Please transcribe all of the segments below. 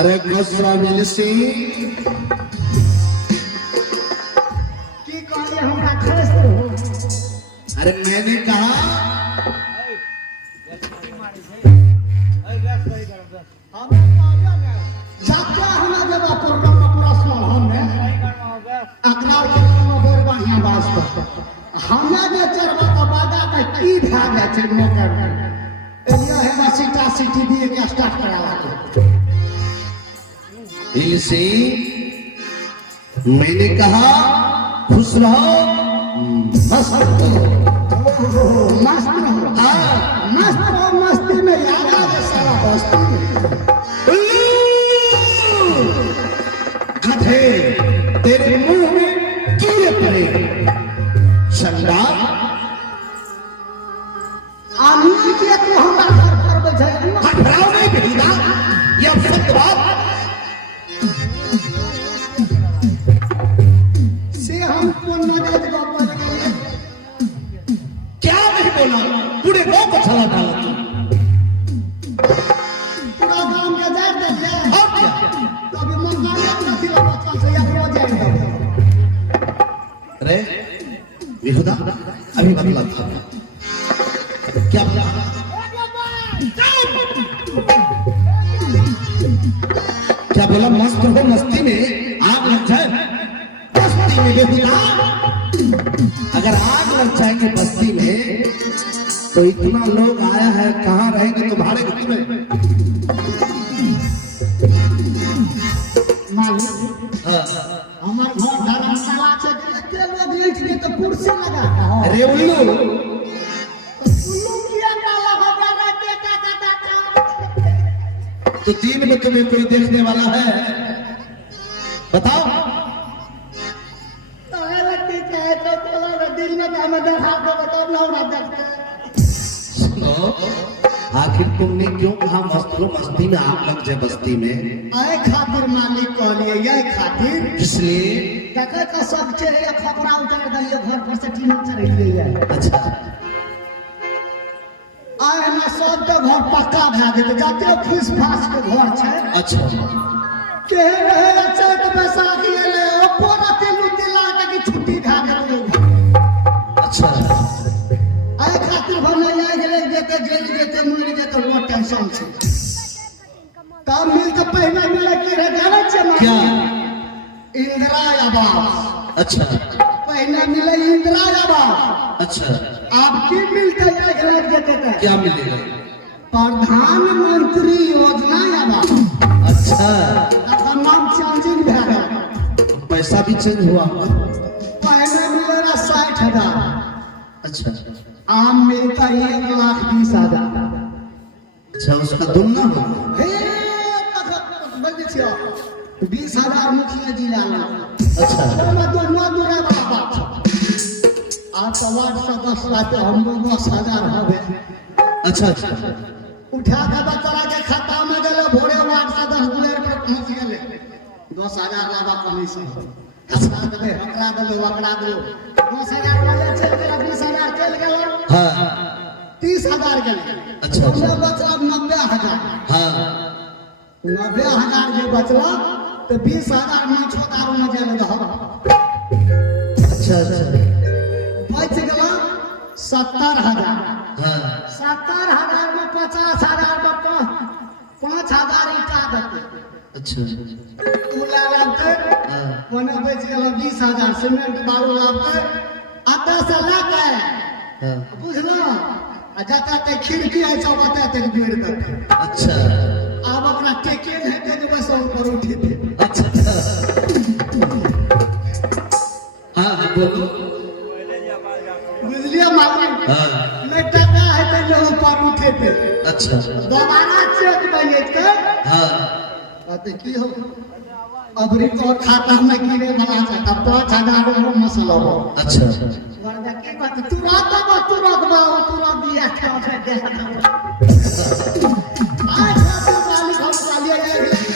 अरे खसरा मिलसी की कहलिए हमरा खस हो। अरे मैंने कहा जाके हमरा जगह प्रोग्राम में पूरा सुन हमने अकरार के में बड़ बढ़िया बात कर हमरा जे चरबा के बाजा के की भा जाय छै नौकर एलिया है सीटा सिटी दिए के स्टार्ट कराला मिलसी मैंने कहा खुश रहो मस्त रहो मस्त रहो मस्त रहो मस्ती में याद आ सारा बस्ती गधे तेरे मुंह में कीड़े पड़े चंदा आमी के तू हमरा घर पर बैठे घबराओ नहीं बेटा ये सत्य बात से हम कौन मदद बाबा लगे क्या नहीं बोला पूरे गांव को चला डाला तू पूरा गांव के जाट दे दिया और क्या तभी मन गाने न थी बच्चा से या रो जाएगा अरे विहुदा अभी बदला था क्या बोला क्या बोला मस्त हो मस्ती में आग लग जाए बस्ती में बेहुदा अगर आग लग जाएंगे बस्ती में तो इतना लोग आया है कहाँ रहेंगे तुम्हारे घर में मालिक हाँ। हमार घर धर्मशाला से के लोग लेट के तो कुर्सी लगा का हो अरे उल्लू उल्लू किया काला हो गया बेटा का तो दिन में तुम्हें कोई देखने वाला है बताओ तारा के चाहे तो तोला दिल में हमें देखा दो तब ना उड़ा देखते सुनो आखिर तुमने क्यों कहा मस्त हो मस्ती में आग लग जाए बस्ती में आए खातिर मालिक कहलिए ये खातिर इसलिए देखे का सब चेहरे खपरा उतार दिए घर पर से टीन चढ़िए है अच्छा आए ना सब तो घर पक्का भा गेल जाते फूस फास के घर छै अच्छा के रहे चैत बैसाखी ले ऊपर तेलु दिला के की छुट्टी भा गेल अच्छा आए खातिर भने ले गेले जेते जेल जेते मुड़ जेते नो टेंशन छै काम मिल के पहले मिले के रह जाने छै ना क्या इंदिरा आवास अच्छा पहले मिले इंदिरा आवास अच्छा आप की मिलते है गलत देते थे क्या मिलेगा प्रधानमंत्री योजना आवास अच्छा का नाम चेंजिंग भा गेल पैसा भी चेंज हुआ पहले मिलेगा 60,000 अच्छा आम मिलता 1,20,000 अच्छा उसका दुगना होगा हे बजे छियो 20,000 मुखिया जिला में अच्छा ओमा दोनों दूर बाबा आप वार्ड से 10 लाख हम 10,000 हवे अच्छा अच्छा उठा के बच्चा के खाता में गेले भोरे वार्ड से 10 गुलेर पर पहुंच गेले 10,000 लाबा कमीशन अच्छा दे हकरा दे वकरा दे 10,000 वाले चल गेला 20,000 चल गेला हाँ 30,000 गेले अच्छा हमरा बचला 90,000 हाँ 90,000 जो बचला तो 20,000 में छोटारो में जाने दो अच्छा अच्छा बच गला 70,000 हाँ 70,000 में 50,000 में 5,000 ईटा देते अच्छा उ ला लाते हाँ कोने बेच गेला 20,000 सीमेंट बालू लाते आधा से लाके हाँ बुझलो आ जाता ते खिड़की है सब बता ते बेर देते अच्छा अब अपना टेके है के बस ऊपर उठी थे अच्छा हाँ बोलो बुझलिए मालूम हाँ मैं टका है तो जो ऊपर उठे थे अच्छा दोबारा चेक बने थे हाँ कहते की हो अब रिकॉर्ड खाता में गिरे वाला था 5,000 रो मसला हो अच्छा वरना की बात तुरंत दिया क्या दे आज रात वाली हम वाली है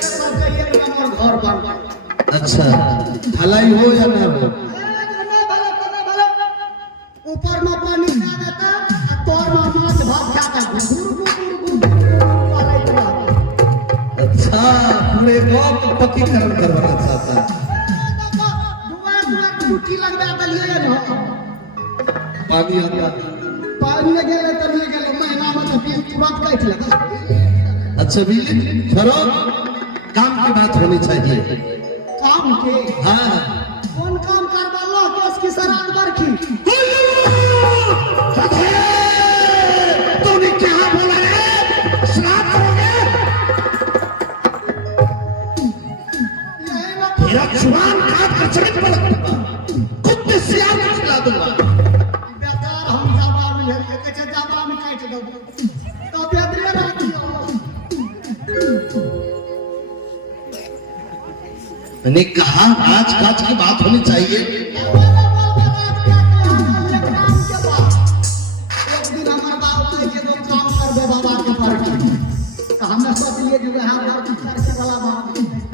सब कहिए हमर घर बन अच्छा ढलाई हो या ना हो ऊपर में पानी ना देता तोर में माछ भात खाता अच्छा पूरे गांव को पक्कीकरण करवाना चाहता है। दुआ टूटी लगवा दलिए न पानी आता पानी गेले त नहीं गेले महीना में तो बिल तुरंत काट लगा। अच्छा बिजली छोड़ो, काम की बात होनी चाहिए। काम के हाँ कौन काम करवा लो केस की सराद बरखी तूने क्या बोला है? श्राद्ध करोगे? तेरा जुबान काट कर चढ़ पड़ूंगा, कुत्ते सियार को खिला दूंगा। बेकार हम जवाब में है कच्चे जवाब में काट दो तो बेदरे रहती हो। मैंने कहा राज काज की बात होनी चाहिए। एक दिन हमारे बाबू के दो काम कर दे बाबा के पर हमने सोच लिए जो है वाला बात।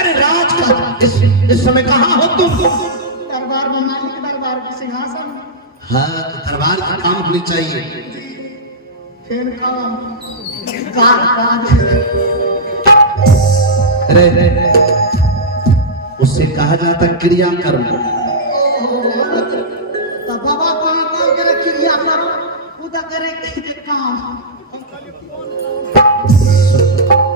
अरे राज काज इस समय कहाँ हो तुम? दरबार में मालिक दरबार के सिंहासन। हाँ तो दरबार का काम होनी चाहिए। फिर काम काज अरे उससे कहा जाता क्रिया कर्म। तो बाबा कहाँ कौन करे क्रिया करो खुदा करे काम।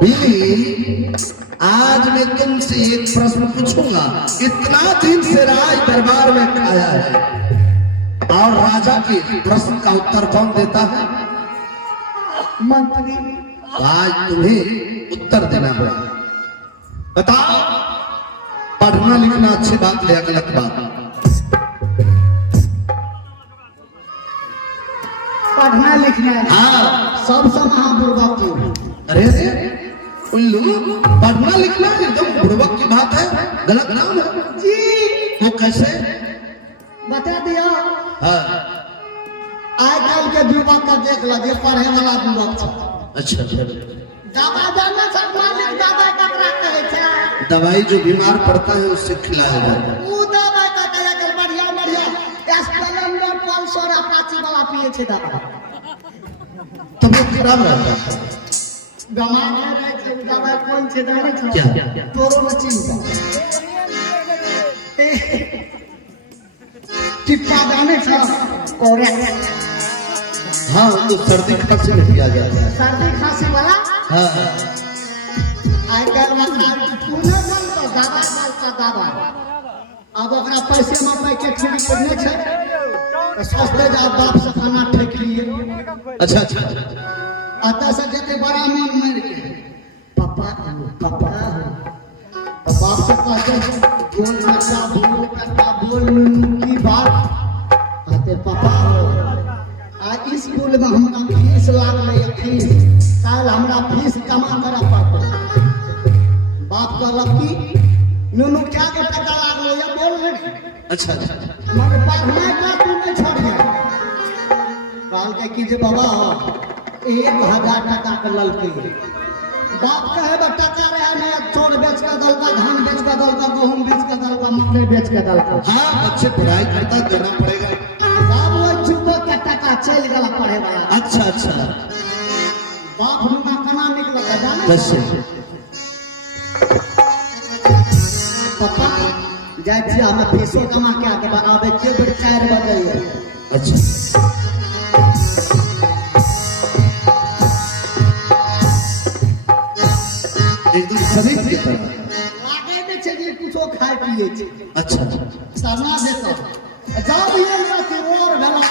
बिली आज मैं तुमसे एक प्रश्न पूछूंगा। इतना दिन से राज दरबार में खाया है और राजा के प्रश्न का उत्तर कौन देता है? मंत्री। आज तुम्हें उत्तर देना पड़ा। बताओ, पढ़ना लिखना अच्छी बात है या गलत बात? पढ़ना लिखना हाँ सबसे महाबुर्बक। अरे उल्लू, पढ़ना लिखना एकदम बुड़बक की बात है, गलत नाम है जी। वो कैसे? बता दिया। हाँ आज कल के युवक का देख लीजिए पढ़े वाला युवक। अच्छा अच्छा। दवा जाना सब मालिक दवा कतरा कहे छै। दवाई जो बीमार पड़ता है उससे खिलाया जाता है। वो दवा का कहे कर बढ़िया बढ़िया एस्पेलेंडर 500 अपाची वाला पिए छै दवा। तबियत खराब रहता है। गमाने रहे छै दवा कौन छै जाने छै? क्या? तोरो में चिंता टिप्पा जाने छै और हाँ तो सर्दी खांसी में किया जाता है। सर्दी खांसी वाला। हाँ आई कल मतलब तूने मन तो दवा का दवा अब ओकरा पैसे में पैकेट फ्री करने छै तो सस्ते जा बाप से खाना ठेक लिए। अच्छा अच्छा। अतः से जते बड़ा मन मार के पापा पापा तो बाप से कहते बोल बेटा बोल की बात आते पापा आज स्कूल में हमरा फीस लागले फीस काल हमरा फीस जमा करे पड़ते। बाप कहलक कि नुनू क्या के टका लागले या बोल रे। अच्छा अच्छा। मगर पढ़ना का तू नहीं छोड़िए। कहल के कि जे बाबा 1000 टका के ललके बाप कहे बा टका रहे ना चोर बेच के दलका धान बेच के दलका गेहूं बेच के दलका मकई बेच के दलका। हाँ बच्चे पढ़ाई करता देना पड़ेगा। बाप वो चुपो के टका चल गला पढ़े वाला। अच्छा अच्छा। बाप हुनका कना निकल के जाने कैसे? पापा जाय छी हम फीसो जमा के आके आबे के बेर 4 बजे। अच्छा एकदम शरीफ की तरह। लागे में छै जे कुछो खाय पिए छै। अच्छा सरना देता जब ये रात और भेला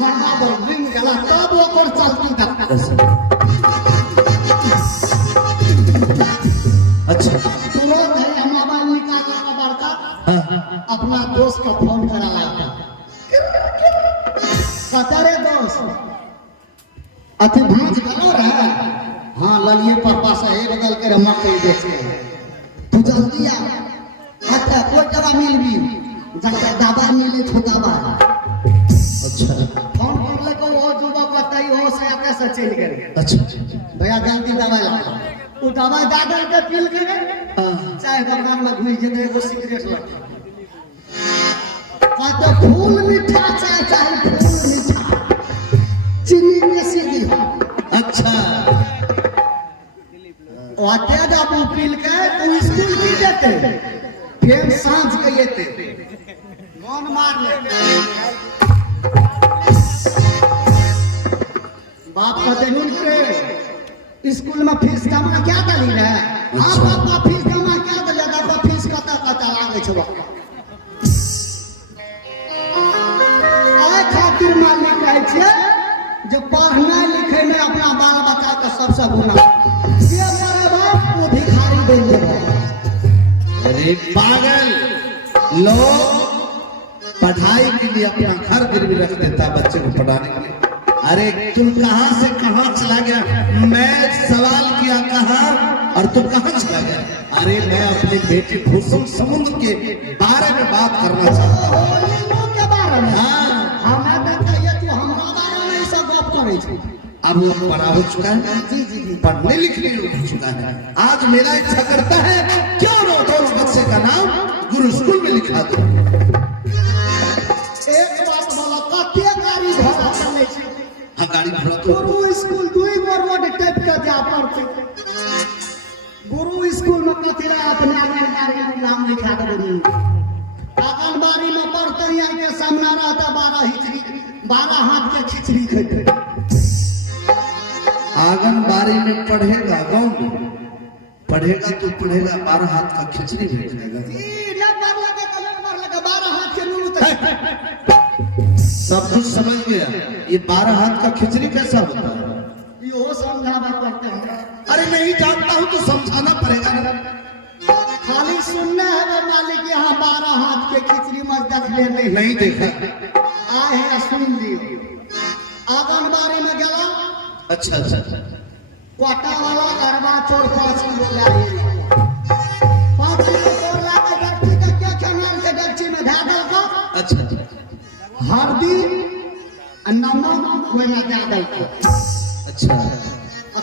मरना बोल रिंग गला तब ओकर चलती था। अच्छा तुरंत है हम मोबाइल निकाल के बड़का हाँ अपना दोस्त को फोन करा लगा कतरे दोस्त अति भांज गलो रहा। हाँ ललिए पापा साहेब बदल के मकई बेच के तू जल्दी आ। अच्छा कोई जगह मिल भी जगह दवा मिले छो दवा। अच्छा फोन कर ले को वो युवक बताई हो से आके से चल गए। अच्छा भैया जल्दी दवा ला वो दवा दादा के पील के चाहे दुकान में घुस जे एगो सिगरेट लग कहते फूल मीठा चाहे फूल मीठा चीनी में सीधी। अच्छा वाते जब वो पील के तो स्कूल की देते फिर सांझ के येते मन मार ले बाप कहते उनके स्कूल में फीस जमा क्या दली है हाँ पापा फीस जमा क्या दले देखो फीस कता लागे छो आय खातिर मालिक कहै छै जो पढ़ना लिखे में अपना बाल बच्चा के सबसे गुना ये मेरे बाप वो भिखारी बन जाए अरे पागल लोग पढ़ाई के लिए अपना घर गिरवी रख देता बच्चे को पढ़ाने के लिए। अरे तुम कहां से कहां चला गया मैं सवाल किया कहां और तुम कहां चला गया। अरे मैं अपने बेटे भूषण समुद्र के बारे में बात करना चाहता हूं के बारे में हाँ हमें तो कहिए तू हमरा बारे में सब बात करे छै अब वो बड़ा हो चुका है जी पढ़ने लिखने हो चुका है। आज मेरा इच्छा करता है क्यों ना दोनों बच्चे का नाम गुरु स्कूल में लिखा दो। एक बात बोला कते गाड़ी घोड़ा चले छै हाँ गाड़ी घोड़ा तो गुरु स्कूल दुई गो रोड टप के जा पड़ते गुरु स्कूल में कथी ला अपने आंगनबाड़ी में नाम लिखा देबे आंगनबाड़ी में पढ़ते यहाँ के सामने रहता 12 हाथ के खिचड़ी खेते आंगनबाड़ी में पढ़ेगा गाँव में पढ़ेगा तो पढ़ेगा 12 हाथ का खिचड़ी भी खाएगा। सब कुछ समझ गया ये 12 हाथ का खिचड़ी कैसा होता है यो समझाना पड़ता है अरे नहीं जानता हूँ तो समझाना पड़ेगा ना। खाली सुनना है वो मालिक यहाँ 12 हाथ के खिचड़ी मत देख लेते नहीं देखा आए हैं सुन लिए आंगनबाड़ी में गया अच्छा अच्छा क्वाटा वाला गरबा चोर 5 किलो ला 5 किलो चोर ला के डक्ची के क्या चैनल के डक्ची में धा दल को अच्छा हल्दी नमक कोई ना दे दल को अच्छा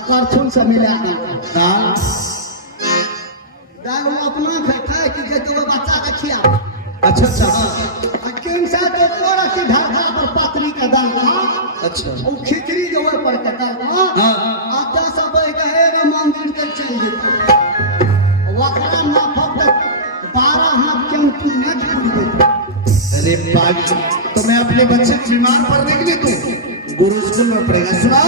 करथुन से मिला दे दाल दाल वो अपना खाता कि जे तो बच्चा के खिया अच्छा अच्छा केन सा तो तोरा की ढाका पर पत्री का दाल अच्छा वो खिचड़ी जो है पर कटा हाँ आता सब कहे मंदिर के चल जेते वकरा ना फक्त 12 हाथ क्यों तू न छोड़ अरे पागल तो मैं अपने बच्चे को बीमार पड़ने के लिए दूं गुरु स्कूल में पढ़ेगा सुना